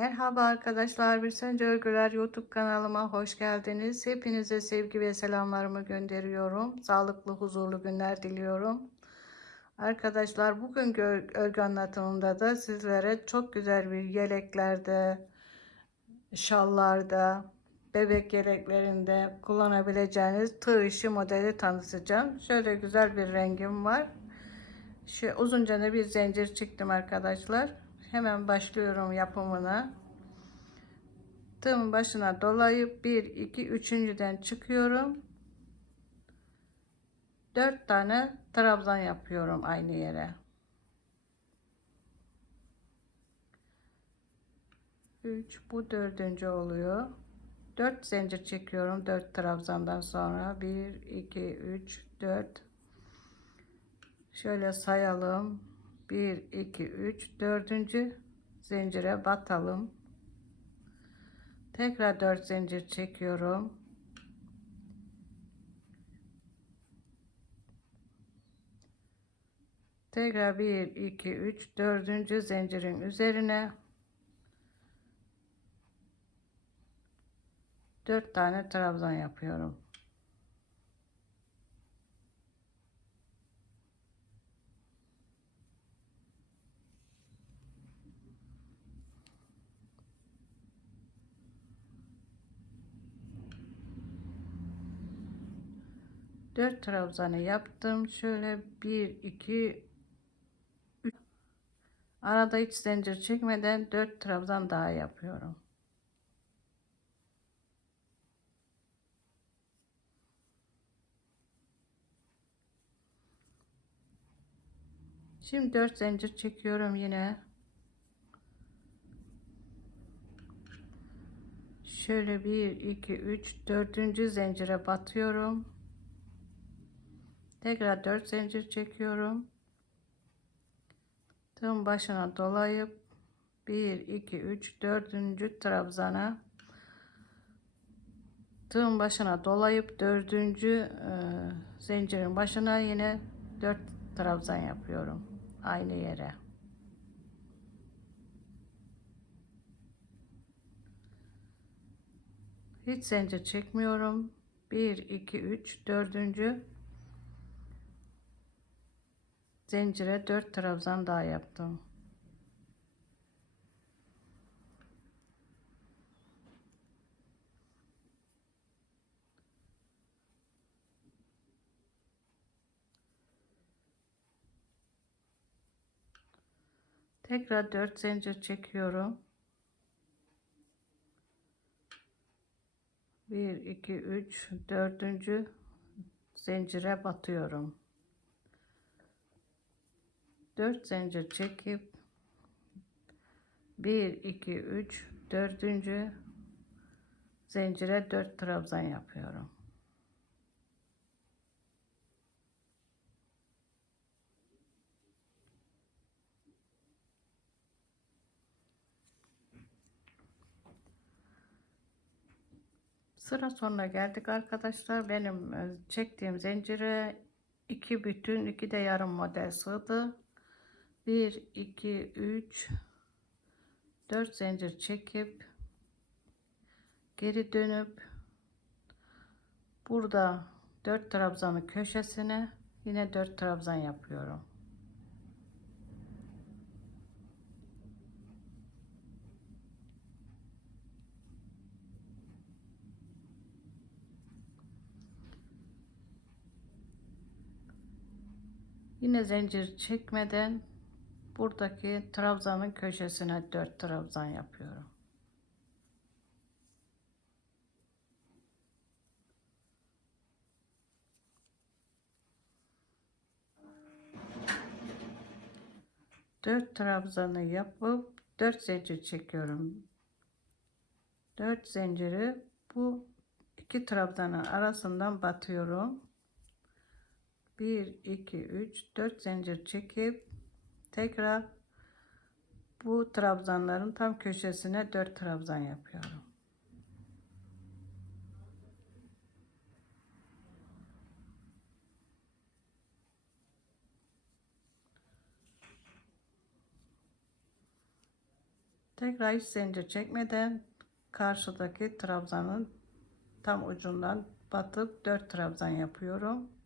Merhaba arkadaşlar, bir Sence Örgüler YouTube kanalıma hoş geldiniz. Hepinize sevgi ve selamlarımı gönderiyorum. Sağlıklı, huzurlu günler diliyorum. Arkadaşlar bugün örgü anlatımında da sizlere çok güzel bir yeleklerde, şallarda, bebek yeleklerinde kullanabileceğiniz tığ işi modeli tanıtacağım. Şöyle güzel bir rengim var. Şu uzunca da bir zincir çıktım arkadaşlar. Hemen başlıyorum yapımına. Tığımın başına dolayıp 1 2 üçüncüden çıkıyorum. 4 tane trabzan yapıyorum aynı yere. 3 bu dördüncü oluyor. 4 zincir çekiyorum 4 trabzandan sonra 1 2 3 4 şöyle sayalım 1 2 3 dördüncü zincire batalım tekrar 4 zincir çekiyorum. Tekrar 1 2 3 dördüncü zincirin üzerine. 4 tane trabzan yapıyorum Dört trabzanı yaptım. Şöyle bir iki üç. Arada hiç zincir çekmeden dört trabzan daha yapıyorum. Şimdi 4 zincir çekiyorum yine. Şöyle 1 2 3 4. zincire batıyorum. Tekrar 4 zincir çekiyorum. Tığın başına dolayıp 1 2 3 4. trabzana tığın başına dolayıp 4. E, zincirin başına yine 4 trabzan yapıyorum aynı yere. Hiç zincir çekmiyorum. 1 2 3 4. zincire 4 trabzan daha yaptım. Tekrar 4 zincir çekiyorum. 1 2 3 4. zincire batıyorum. 4 zincir çekip 1 2 3 4. zincire 4 trabzan yapıyorum. Sıra sonuna geldik arkadaşlar. Benim e, çektiğim zincire iki bütün iki de yarım model sığdı. 1 2 3 4 zincir çekip geri dönüp burada 4 trabzanın köşesine yine 4 trabzan yapıyorum. Yine zincir çekmeden buradaki trabzanın köşesine 4 trabzan yapıyorum. Dört trabzanı yapıp dört zincir çekiyorum. Dört zinciri bu iki trabzanın arasından batıyorum. 1 2 3 4 zincir çekip tekrar bu trabzanların tam köşesine 4 trabzan yapıyorum. Tekrar hiç zincir çekmeden karşıdaki trabzanın tam ucundan batıp 4 trabzan yapıyorum.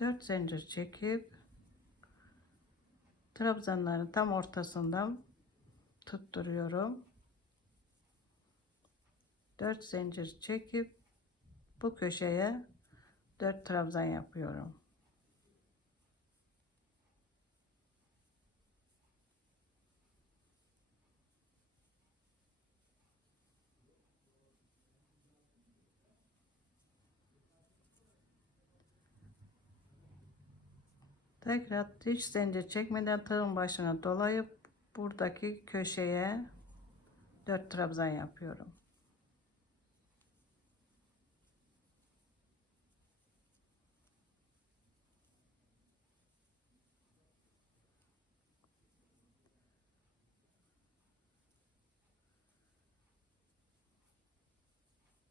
Dört zincir çekip trabzanların tam ortasından tutturuyorum. 4 zincir çekip bu köşeye 4 trabzan yapıyorum. Tekrar hiç zincir çekmeden tığın başına dolayıp buradaki köşeye 4 trabzan yapıyorum.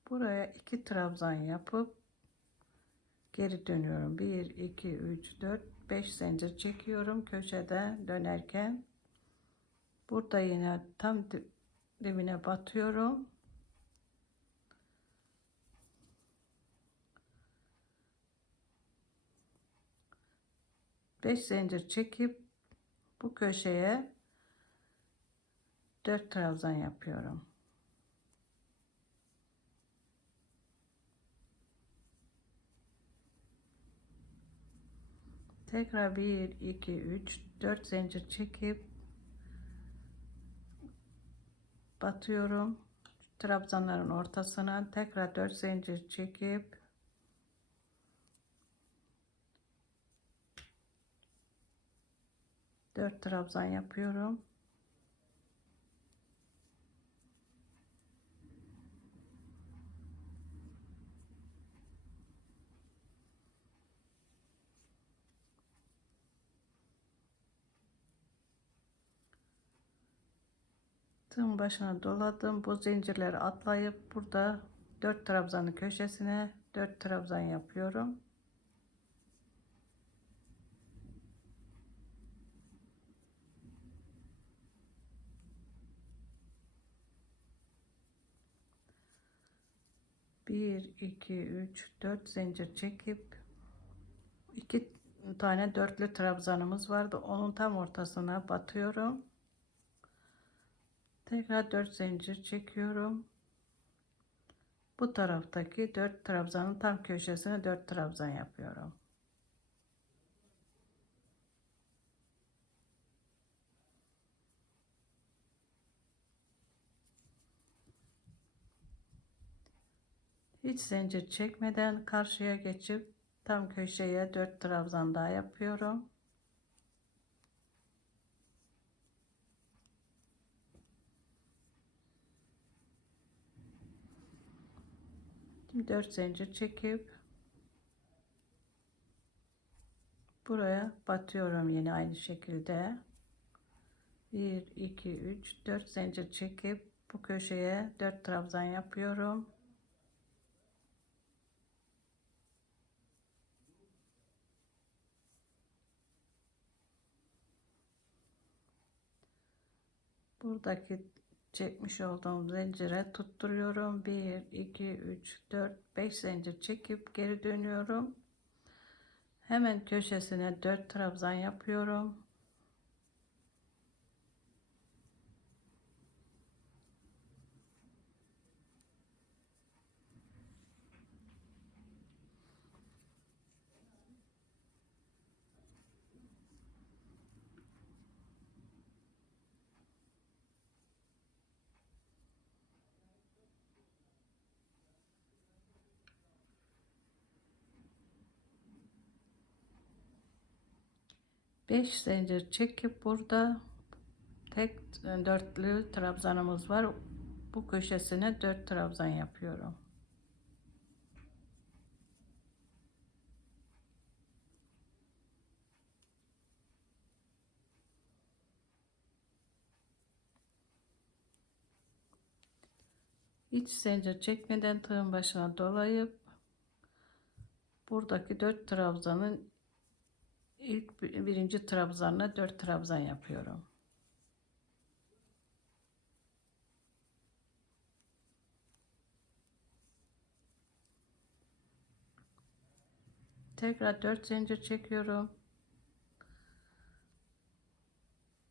Buraya iki trabzan yapıp geri dönüyorum. 1 2 3 4 5 zincir çekiyorum köşede dönerken. Burada yine tam dibine batıyorum. Beş zincir çekip bu köşeye dört trabzan yapıyorum. Tekrar 1 2 3 4 zincir çekip batıyorum. Trabzanların ortasına tekrar 4 zincir çekip dört trabzan yapıyorum. Tığın başına doladım. Bu zincirleri atlayıp burada 4 trabzanın köşesine 4 trabzan yapıyorum. Bir iki üç dört zincir çekip iki tane dörtlü trabzanımız vardı. Onun tam ortasına batıyorum Tekrar 4 zincir çekiyorum. Bu taraftaki 4 trabzanın tam köşesine 4 trabzan yapıyorum. Hiç zincir çekmeden karşıya geçip tam köşeye 4 trabzan daha yapıyorum. 4 zincir çekip buraya batıyorum yine aynı şekilde. 1 2 3 4 zincir çekip bu köşeye 4 trabzan yapıyorum. Buradaki çekmiş olduğum zincire tutturuyorum. 1 2 3 4 5 zincir çekip geri dönüyorum. Hemen köşesine 4 trabzan yapıyorum Beş zincir çekip burada tek e, dörtlü trabzanımız var. Bu köşesine dört trabzan yapıyorum. Hiç zincir çekmeden tığın başına dolayıp Buradaki 4 trabzanın ilk bir- birinci trabzanla 4 trabzan yapıyorum. Tekrar 4 zincir çekiyorum.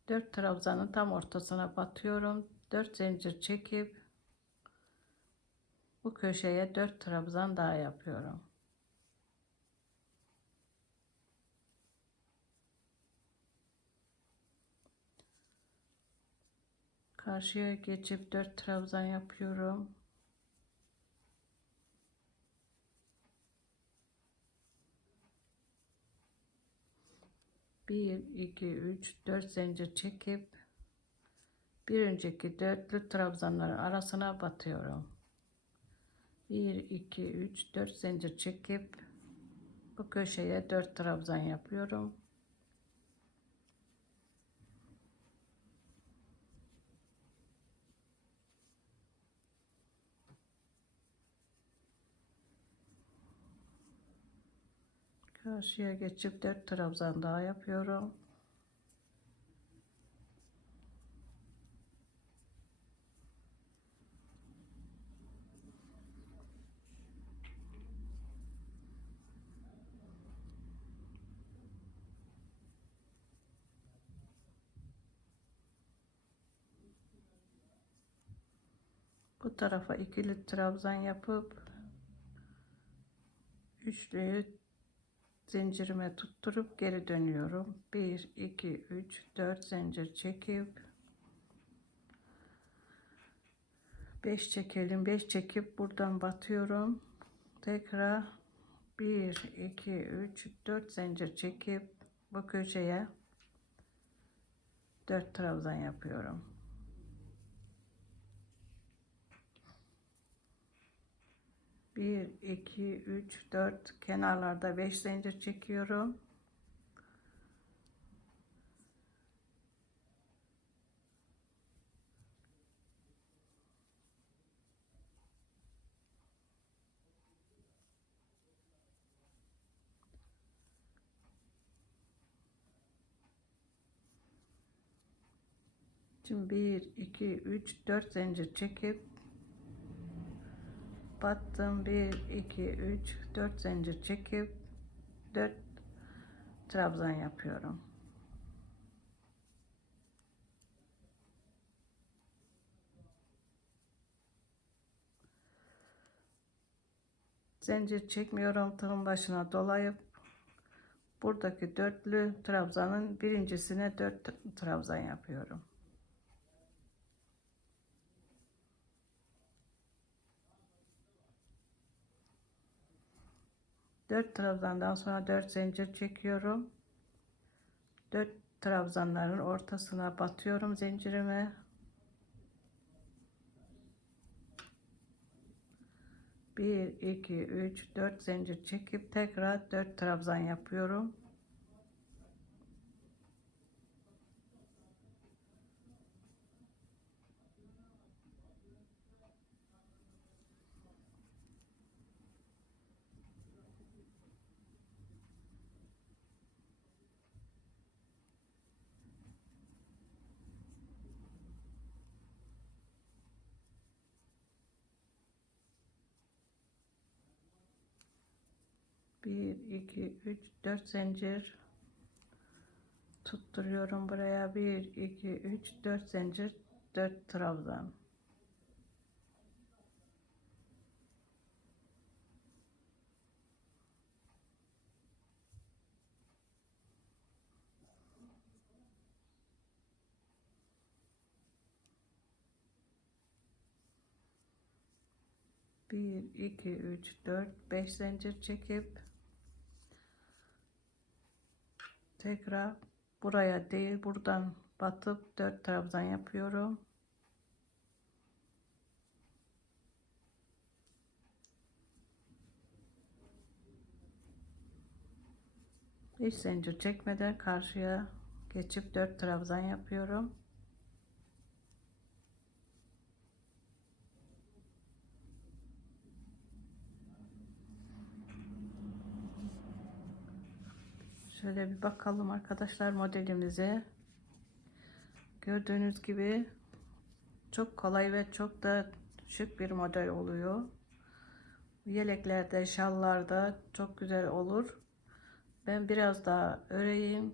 4 trabzanın tam ortasına batıyorum. 4 zincir çekip bu köşeye 4 trabzan daha yapıyorum. Karşıya geçip 4 trabzan yapıyorum. Bir, iki, üç, dört zincir çekip bir önceki dörtlü trabzanların arasına batıyorum. Bir, iki, üç, dört zincir çekip bu köşeye dört trabzan yapıyorum. Karşıya geçip 4 trabzan daha yapıyorum. Bu tarafa ikili trabzan yapıp üçlüyü zincirime tutturup geri dönüyorum. 1 2 3 4 zincir çekip 5 çekelim. 5 çekip buradan batıyorum. Tekrar 1 2 3 4 zincir çekip bu köşeye 4 trabzan yapıyorum. Bir, iki, üç, dört kenarlarda beş zincir çekiyorum. Şimdi bir, iki, üç, dört zincir çekip battım. 1 2 3 4 zincir çekip 4 trabzan yapıyorum. Zincir çekmiyorum. Tığın başına dolayıp buradaki dörtlü trabzanın birincisine 4 trabzan yapıyorum 4 trabzandan sonra 4 zincir çekiyorum. 4 trabzanların ortasına batıyorum zincirime. Bir, iki, üç, dört zincir çekip tekrar dört trabzan yapıyorum. Bir, iki, üç, dört zincir tutturuyorum buraya. Bir, iki, üç, dört zincir, dört trabzan. Bir, iki, üç, dört, beş zincir çekip tekrar buraya değil buradan batıp dört trabzan yapıyorum. Hiç zincir çekmeden karşıya geçip dört trabzan yapıyorum. Şöyle bir bakalım arkadaşlar modelimize. Gördüğünüz gibi çok kolay ve çok da şık bir model oluyor. Yeleklerde, şallarda çok güzel olur. Ben biraz daha öreyim.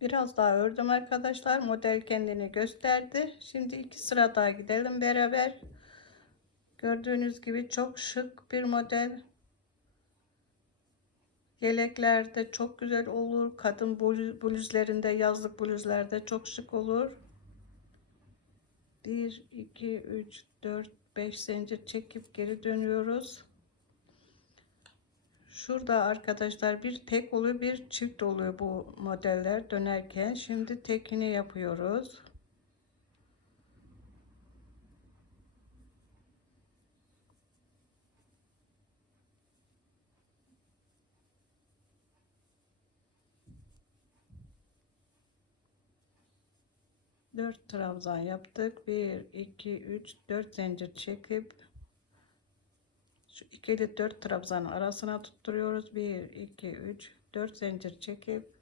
Biraz daha ördüm arkadaşlar. Model kendini gösterdi. Şimdi iki sıra daha gidelim beraber. Gördüğünüz gibi çok şık bir model. Yeleklerde çok güzel olur. Kadın bluz- bluzlarında, yazlık bluzlarda çok şık olur. 1, 2, 3, 4, 5 zincir çekip geri dönüyoruz. Şurada arkadaşlar bir tek oluyor bir çift oluyor bu modeller dönerken. Şimdi tekini yapıyoruz. Dört trabzan yaptık. 1, 2, 3, 4 zincir çekip şu ikili 4 trabzanın arasına tutturuyoruz. 1, 2, 3, 4 zincir çekip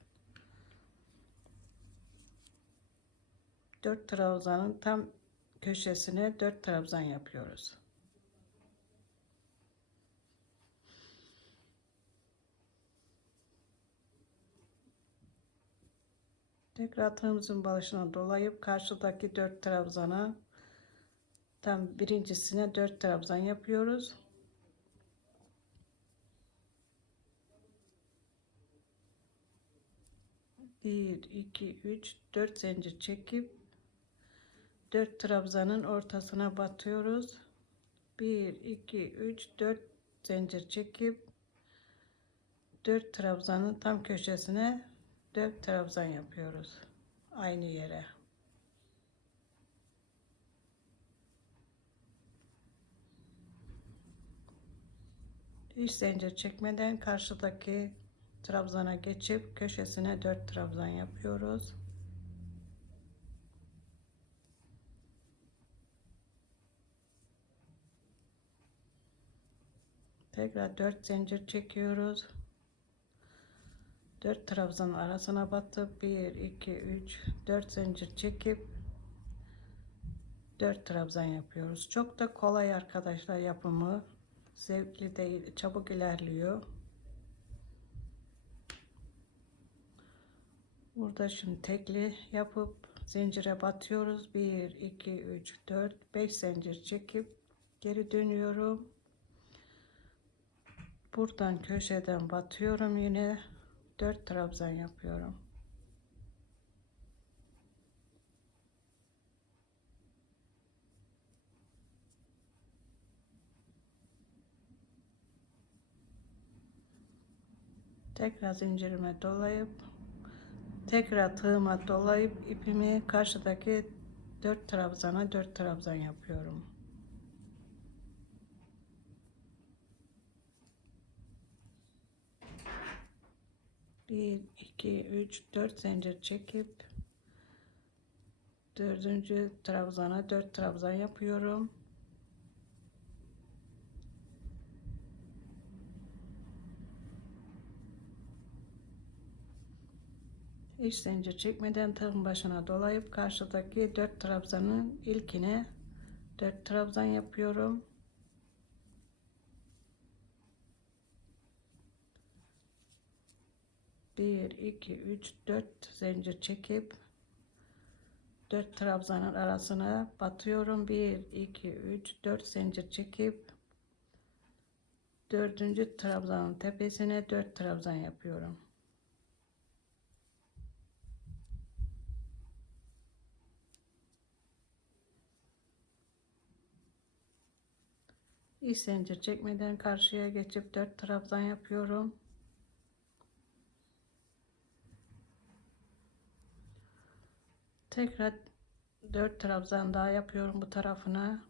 4 trabzanın tam köşesine 4 trabzan yapıyoruz. Tekrar tığımızın başına dolayıp karşıdaki 4 trabzana tam birincisine 4 trabzan yapıyoruz. Bir, iki, üç, dört zincir çekip dört trabzanın ortasına batıyoruz. Bir, iki, üç, dört zincir çekip dört trabzanın tam köşesine dört trabzan yapıyoruz. Aynı yere. Hiç zincir çekmeden karşıdaki trabzana geçip köşesine 4 trabzan yapıyoruz. Tekrar 4 zincir çekiyoruz. 4 trabzan arasına batıp 1 2 3 4 zincir çekip 4 trabzan yapıyoruz. Çok da kolay arkadaşlar yapımı. Zevkli değil, çabuk ilerliyor. Burada şimdi tekli yapıp zincire batıyoruz. 1 2 3 4 5 zincir çekip geri dönüyorum. Buradan köşeden batıyorum yine 4 trabzan yapıyorum. Tekrar zincirime dolayıp tekrar tığıma dolayıp ipimi karşıdaki 4 trabzana 4 trabzan yapıyorum. Bir, iki, üç, dört zincir çekip dördüncü trabzana dört trabzan yapıyorum. Hiç zincir çekmeden tığın başına dolayıp karşıdaki 4 trabzanın ilkine 4 trabzan yapıyorum. Bir, iki, üç, dört zincir çekip 4 trabzanın arasına batıyorum. 1 2 3 4 zincir çekip dördüncü trabzanın tepesine 4 trabzan yapıyorum. İlk zincir çekmeden karşıya geçip 4 trabzan yapıyorum. Tekrar 4 trabzan daha yapıyorum bu tarafına.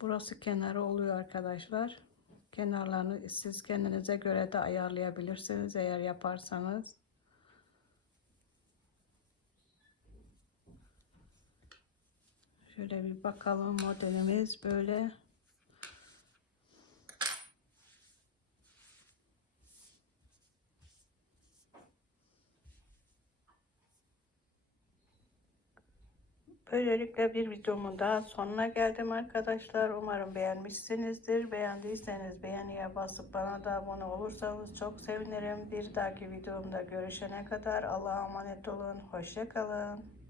Burası kenarı oluyor arkadaşlar. Kenarlarını siz kendinize göre de ayarlayabilirsiniz eğer yaparsanız. Şöyle bir bakalım modelimiz böyle. Böylelikle bir videomun daha sonuna geldim arkadaşlar. Umarım beğenmişsinizdir. Beğendiyseniz beğeniye basıp bana da abone olursanız çok sevinirim. Bir dahaki videomda görüşene kadar Allah'a emanet olun. Hoşçakalın.